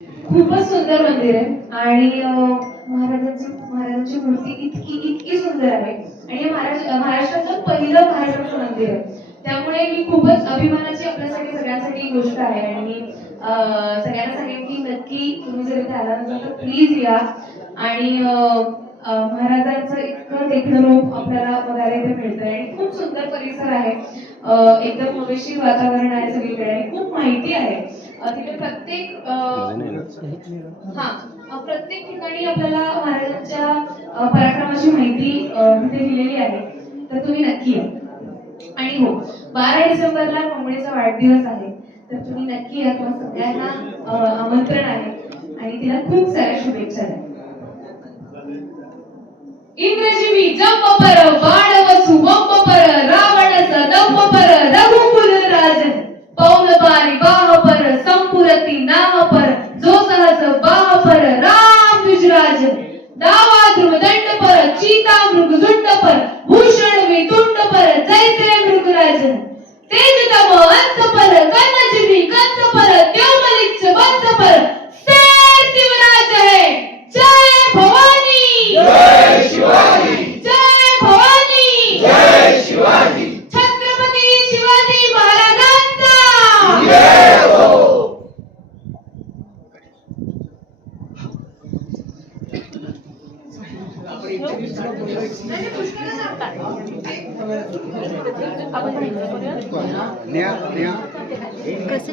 खूपच सुंदर मंदिर आहे आणि महाराजांची मूर्ती इतकी सुंदर आहे आणि हे महाराष्ट्रातलं पहिलं महाराजांचं मंदिर आहे. त्यामुळे ही खूपच अभिमानाची आपल्यासाठी सगळ्यांसाठी गोष्ट आहे आणि मी सगळ्यांना सांगेन की नक्की तुम्ही जर इथे आला नसाल तर प्लीज या आणि महाराजांचं इतकं देखणं रूप आपल्याला बघायला इथे मिळतंय आणि खूप सुंदर परिसर आहे. एकदम हवेशीर वातावरण आहे सगळीकडे आणि खूप माहिती आहे. तिथे प्रत्येक ठिकाणी आपल्याला महाराजांच्या पराक्रमाची माहिती तिथे दिलेली आहे. तर तुम्ही नक्की या. आणि हो, 12 डिसेंबरला कोंबडीचा वाढदिवस आहे. तर तुम्ही नक्की या. तुम्हा सगळ्यांना आमंत्रण आहे आणि तिला खूप साऱ्या शुभेच्छा द्या. इंद्रजीवी जंप पर बाणव सुवंप पर रावण सदंप पर रघुकुल राजन पौल पारी बाह पर संपुरती नाह पर जो सहस बाह पर राम द्विजराजन दावा ध्रुवदंड पर चीता मृगजुंड पर भूषण वितुंड पर जैसे मृगराजन तेज तम अंत पर कन्नजीवी कंस पर द्योमलिच्छ वंश पर शेर शिवराज है. जय भवानी, जय शिवाजी, जय भवानी, जय शिवाजी, छत्रपती शिवाजी महाराजांचा जय हो. कसं